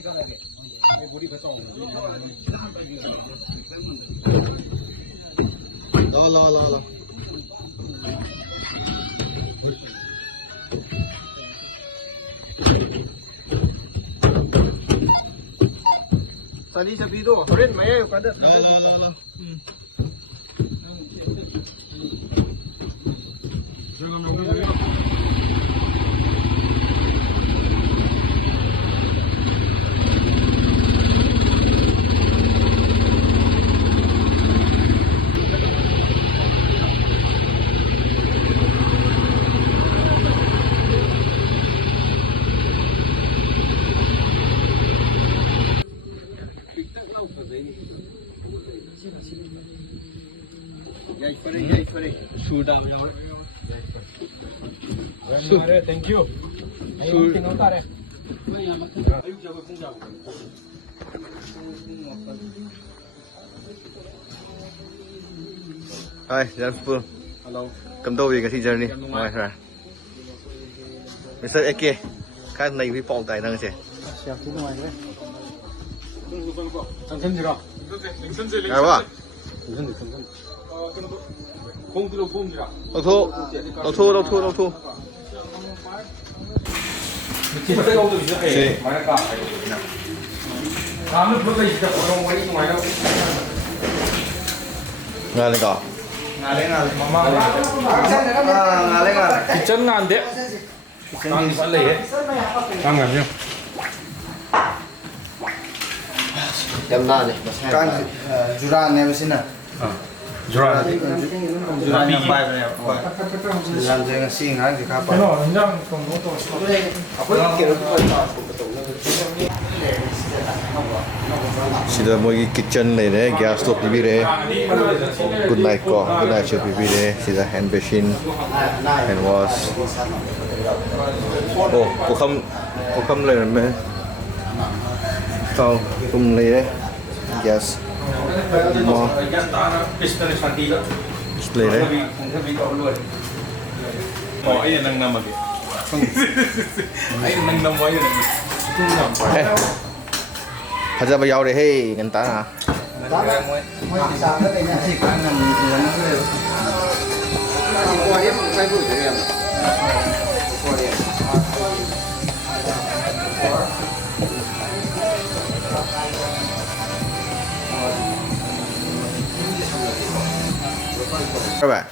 Low tadi sepido, keren maya yuk ada. Low Thank you. Ayuk tinggal tarik. Ayuk jaga punjab. Hi, Jasper. Hello. Cầm đầu về cái thị trấn đi. Ngoài ra. Mr. Eke, cái này bị bỏng tại năng chứ? Siap itu ngoài đấy. 정선지가. 야 봐. 정선지. 공기로 공기라. 넣고. 진짜 뜨거워도 이제 해. 말까. 다음에 그거 이제 보통 거리 좀 와요. 나래가. 나래. 마마. 기천 나는데. 난 빨리 해. 잠깐만요. Demna này kan juran này xin à 주라. juran yang baik này juran jangan sing hang di kapal nó 현장 정도도 apa yang kira Sida mogi kitchen này đấy, gas stove bibir đấy. Good night chef bibir đấy. Sida hand basin, hand wash. Oh, có khăm này mà. Tao cùng này đấy. Gas. Mo. Display đấy. Ay nang naman eh. Ay nang naman yun. Hey. Haja ba yaw đấy hey, ngân tá à? Các bạn.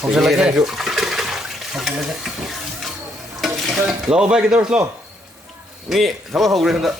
Không sẽ lấy cái Slow back door slow. Ni, 잡아 하고 그래. 네.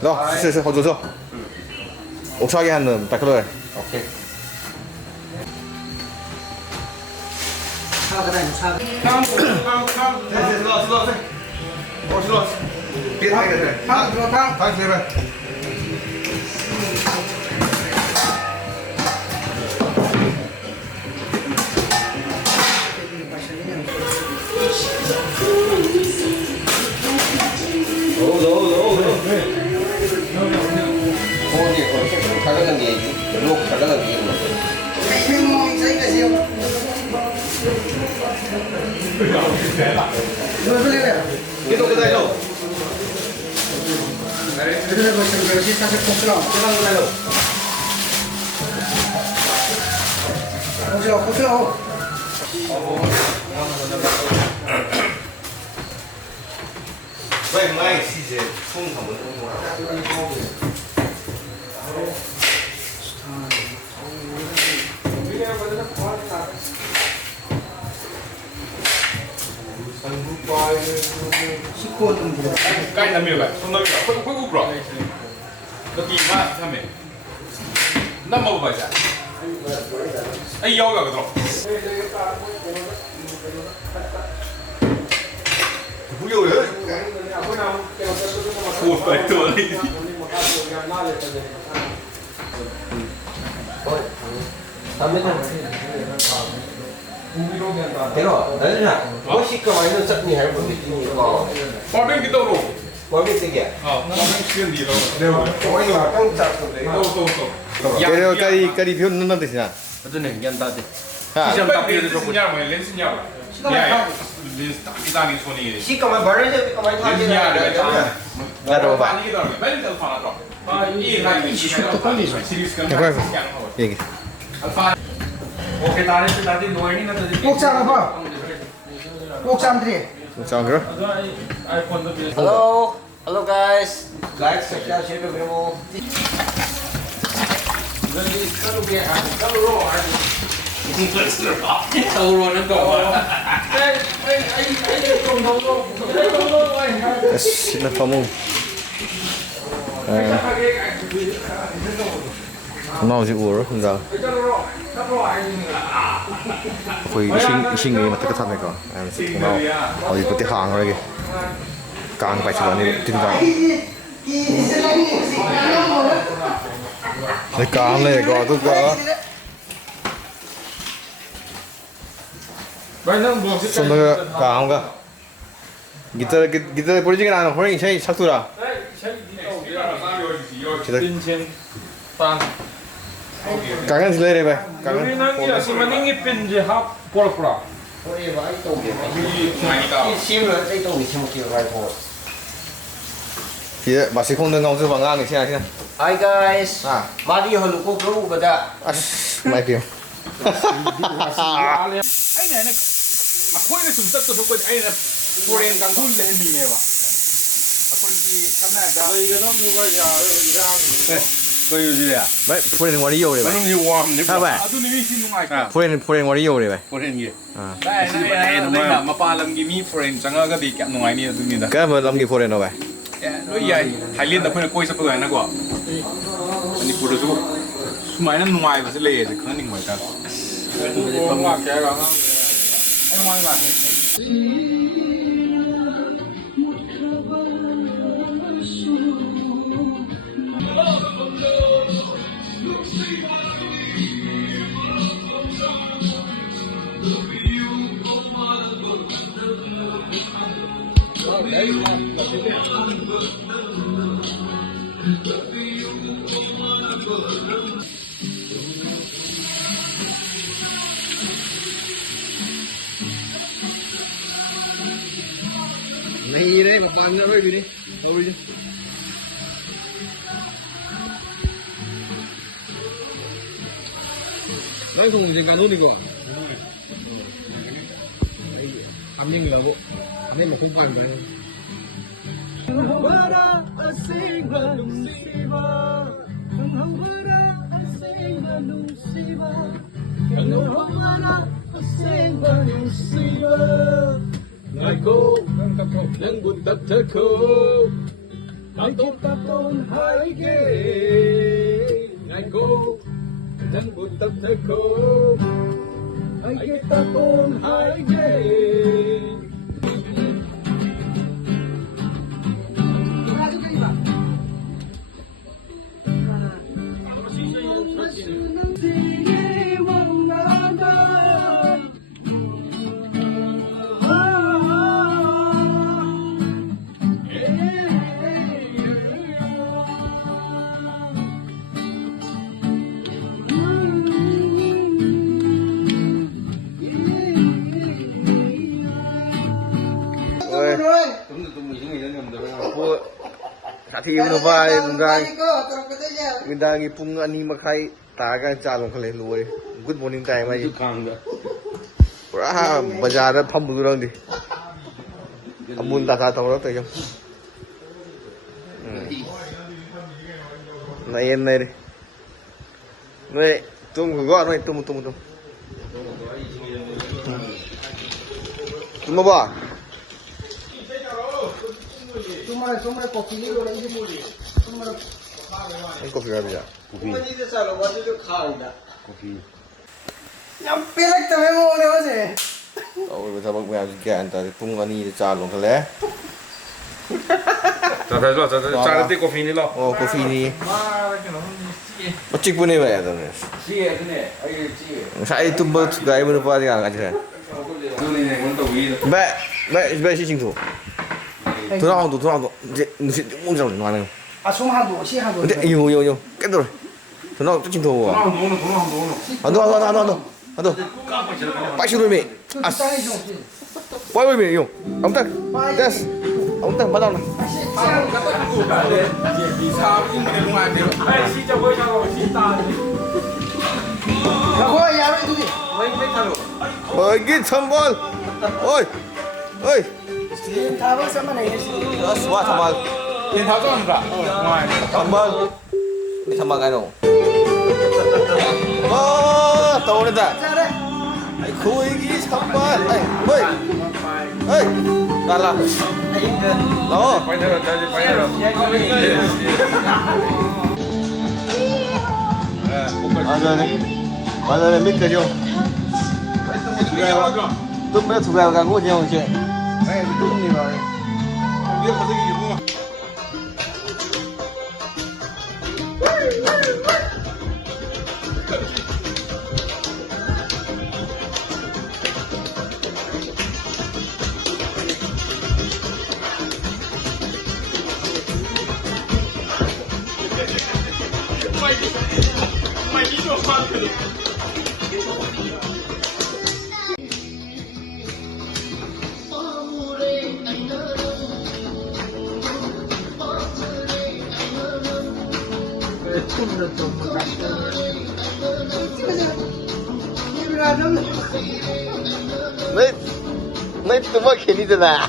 너, 슬슬 줘. 옥차게 하는 백클로에. oke sao cái này sao 슬로우. biết hai cái này. Thang thế này. 잘하는 게 룩 잘하는 게 Itu ke dalam. Vậy mai thì sẽ không thẩm vấn Cái làm gì vậy? Không nói gì. Quay bro. Nó tìm ra sao mày? Nó mau vậy à? Ai yêu cái đó? Vui rồi. Ủa phải tuổi đi. thế rồi đấy là mỗi khi có máy nó rất nhiều hay một cái gì có Qua bên cái đâu rồi? mỗi cái gì vậy Qua bên cái gì đâu? Đều. mỗi là căng chặt rồi đấy Đâu. cái đi phiếu năm tỷ nào? 어쩌네 연다지. 시점 딱 비례도 좋고. 렌스냐 뭐. 야, 렌스 딱 이단이 손이. 시까만 버려져 까만 타지. 렌스냐 내가. 나도 봐. 많이 기다려. 빨리 tel 하나 더. 이 나이 시슈도 컨디션. 시리스 얘기. 오케이 다들 노예니 나도. 꼭 잡아봐. 꼭 잡들이. 자 그럼. Hello. Hello guys. Guys, subscribe share toubirammu. Yes, na pamong. Mau si ur không giờ. Khơi sinh người mà tất cả thằng này có. Em sẽ không đâu. Họ đi có tiết hàng rồi kì. Càng phải chịu này tin vào. Đây càng này có tôi có. Xong rồi càng không cả. Gitar politik kan orang ini saya satu dah. Kangen sila deh, kangen. Ini si maningi pin je hap pura-pura. Thì bà sẽ không được ngầu dư vào ngang này xem này. Hi guys. À, Mari holu ko bro bada. mai kêu. Anh này akwai sun tatto to ko ai na foreign kan dul le ni ne ba akwai ki Canada Đây cái nó như vậy giờ ko yu ji ya Vậy, foreign wari yêu đấy ba vậy. nung ni warm ni Ha vậy. adu ni mi sin nungai ka Foreign wari yêu đấy vậy. foreign ye À. dai na ma pa lam gi mi foreign changa ga di ka nungai ni adu ni da Cái mà làm gì foreign đâu vậy? loi ya Thailand da phone koi sa pa na ko ani puru su sumai na nungai ba se le se khang ning mai ka không là cái đó. ai mai ba Này đây, bà quan ra rồi đi. Thôi đi. Đấy cùng trên cá nút đi của. Làm như người bộ. Nên mà không phải mà. Aku yang buta teku, aku takon harike. Aku yang buta teku, aku takon harike. Hati itu vai, undang ipung ani makai tagan calon kali luar. Good morning time aja. Wah, bazar pam burung di. Amun tak tahu orang tu jam. Naik naik. Naik, tunggu gua, naik tunggu. Tunggu apa? Tumara kopi ni lo lagi muli. Tumara Kopi apa ya? Ini tu salah wajib tu kau dah. yang pelak tu memang orang macam. Oh, betul betul macam sekian tadi pung ani calon kali. 자 때 커피 ni lo Oh, kopi ni. Macik pun ni bayar tu ni. Cie tu ni, ayo cie. Saya itu buat gaya berupa dia kan aja. du ni ne mon to wi Baik sih tu. Tu orang tu, mesti mungkin mana. Ah, semua hantu, si hantu. Yo, kan tu. 전화 좀 더. 돈 안 돼. 빠시 돌미. 아. 빠이미 용. 아무튼. 됐어. 아무튼 받아라. Pergi sambal. Oi. Oi. Semua sambal. tiền tháo cho cả ngoài Sambal. Ini sambal kan? Oh, tahu dah tak? Kau ini sambal. Oi. Oi. Dah lah. Đó. quay theo Mana ni mic kau? Tôi mới thuộc vào càng ngồi nhiều chuyện. Đây đúng như vậy. biết có gì đúng không mày đi đâu mà Mấy tụi mới khi đi từ là.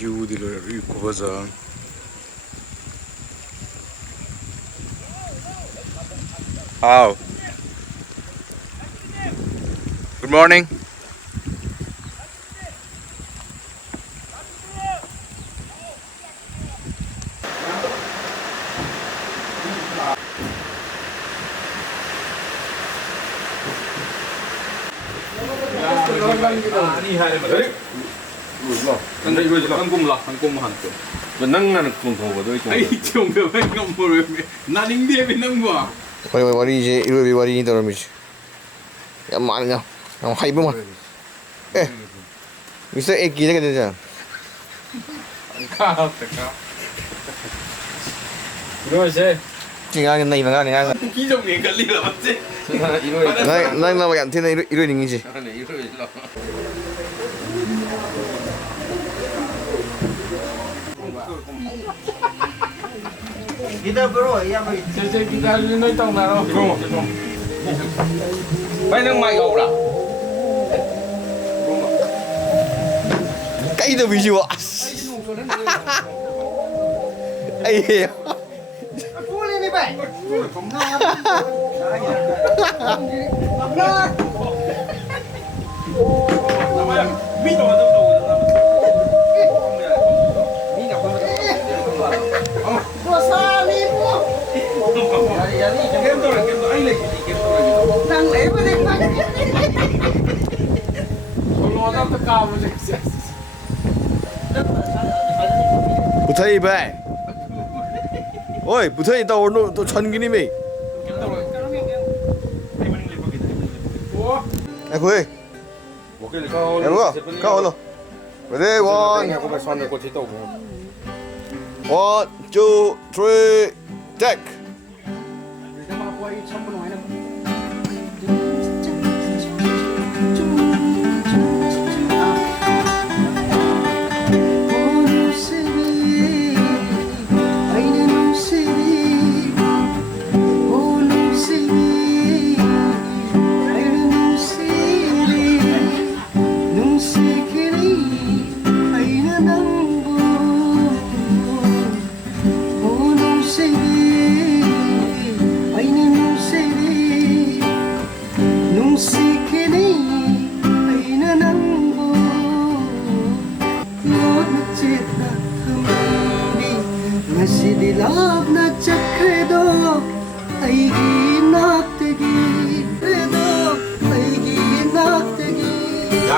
view di lo ko baza How? Good morning. 아니 하래 말이야. 근데 이거 한국라 한국 한쪽. Menang kung ko do 아이 좀 배가 뭐래. 나닝 대비 는 거. Wari je ilu wari ni tahu mesti. Yang mana? Yang hai buma. Mister ek gila ke dia? 그러지. Tinggal ni mana ni kan? 기좀 내걸리라 맞지? Nang yang tiada ilu ni je. Kita bro, ya mày. 제제 기다리는 너 있다고 나로. Phải nâng mày gầu là Cái itu biji wa. Ai. Boleh ni baik. Dosa ni bu. Nang leh boleh baik. Kalau orang tekam je. Butai bai. Oi, butai tahu orang tu chan gini me. Aku eh. Kau lo. Ready, 1, 2, 3, deck. Oh, no,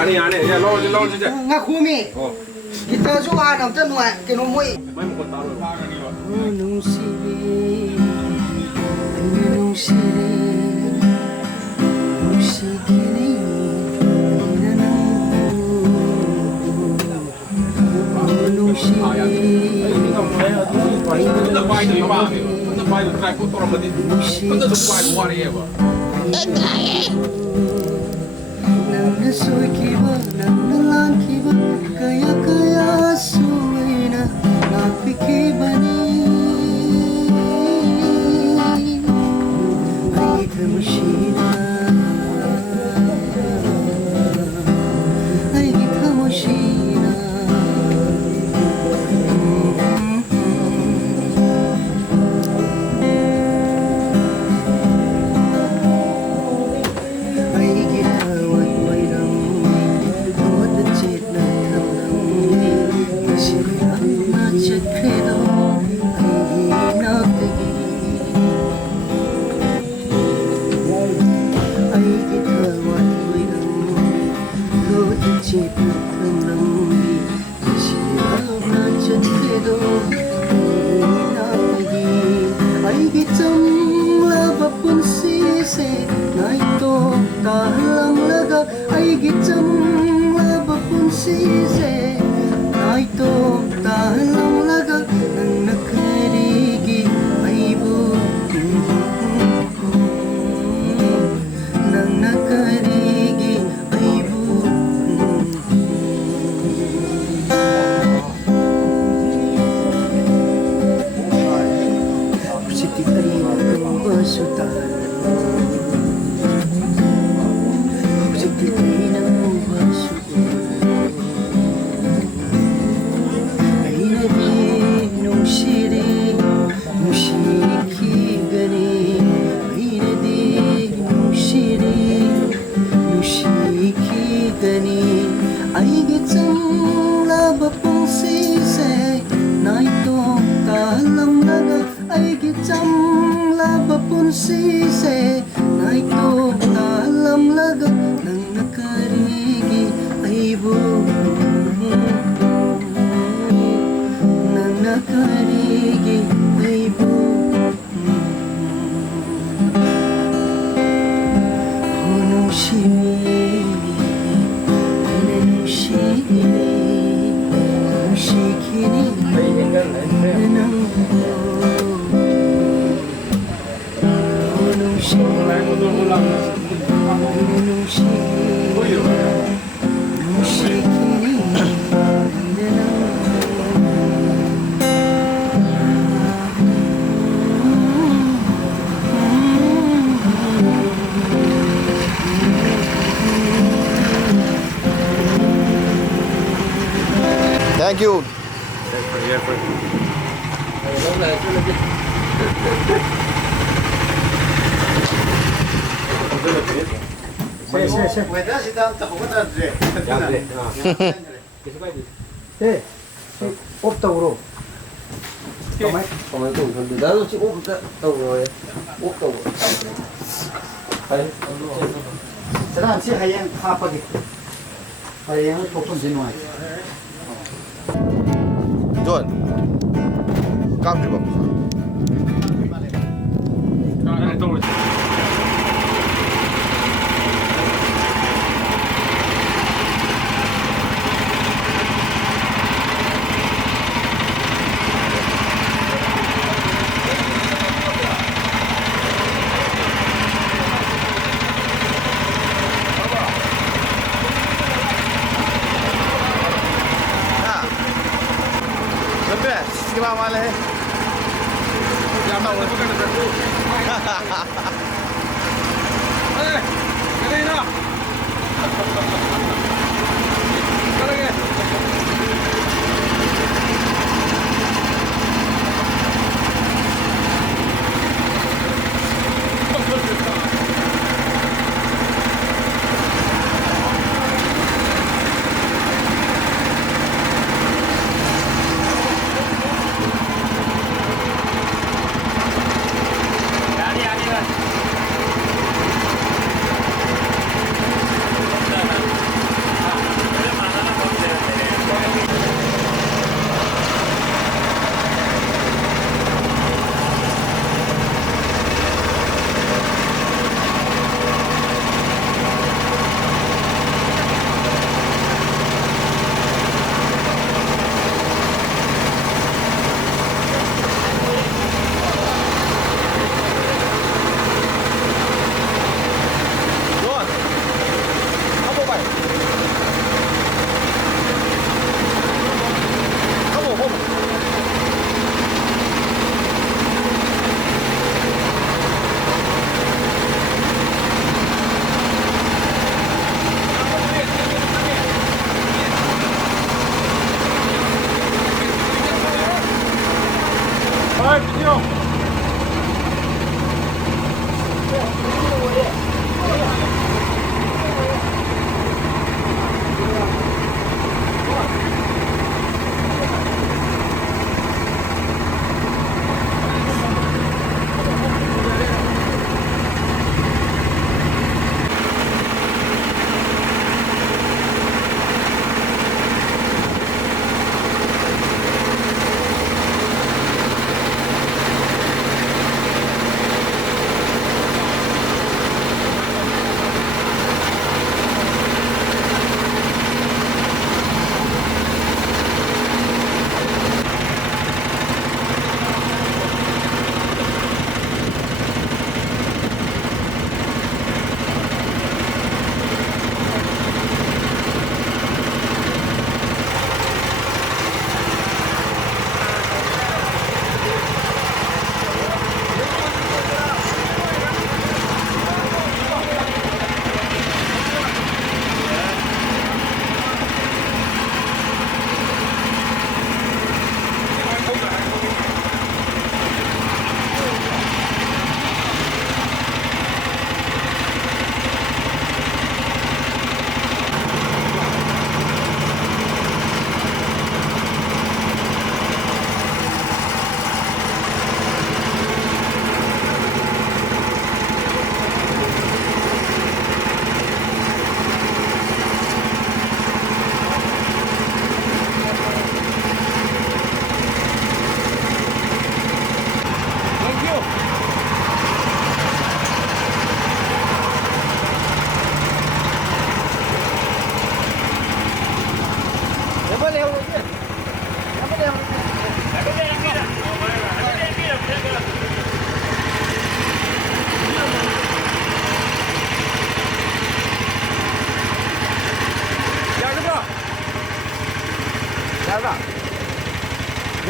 Ani, ya lo je. Ngakumi. Kita suka nam tanwa kinomoi. Mai mo konta lo. Kita pai tu iba, kita pai tu try ko toram mati. Kita tu pai ko wari eba. Nang nasukiba, nang nalankiba, kaya suwina, napikibani. Ay kamushina, ay kamushina. Thank you. 없다고 나도 지금 없다고 그래. 없다고. 저랑 지 하얀 파파기 하얀 폭풍 진화 John, come here. Ani tu. Gimana malah? Jangan tahu itu kan tertentu. Kali ini. Kali ini.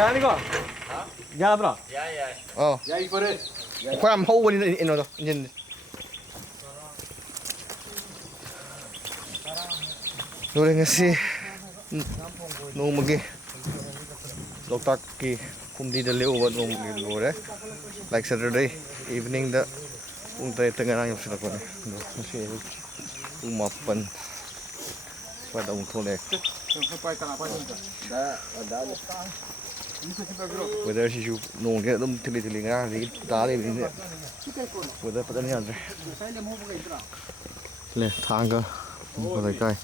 야니가. 야더라. 어. 야 이거래. 그럼 호우는 이노도 이제 노래 ngasi nomagi Loktak ki kumdi dali ubat nomagi lore like Saturday evening da untai tengah yang sudah kone masih umapan pada untolek weather si ju nong ke dum tili nga ri dali ni weather pada ni andre le thanga pada kai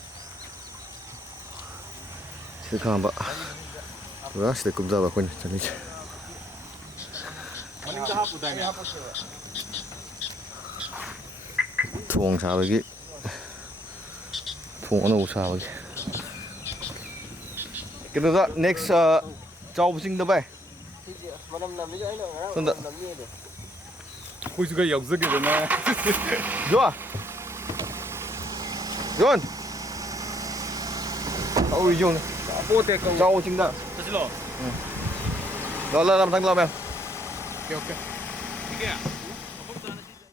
siapa mbak wah sudah kubza ba kun tani thong sa bagi thong ano sa bagi kita da next chau sing da bai sonda 호수가 역적이잖아. 좋아 John ôi John rau chính đó 다시 넣어. đó là làm thằng làm em 오케이 오케이. 이게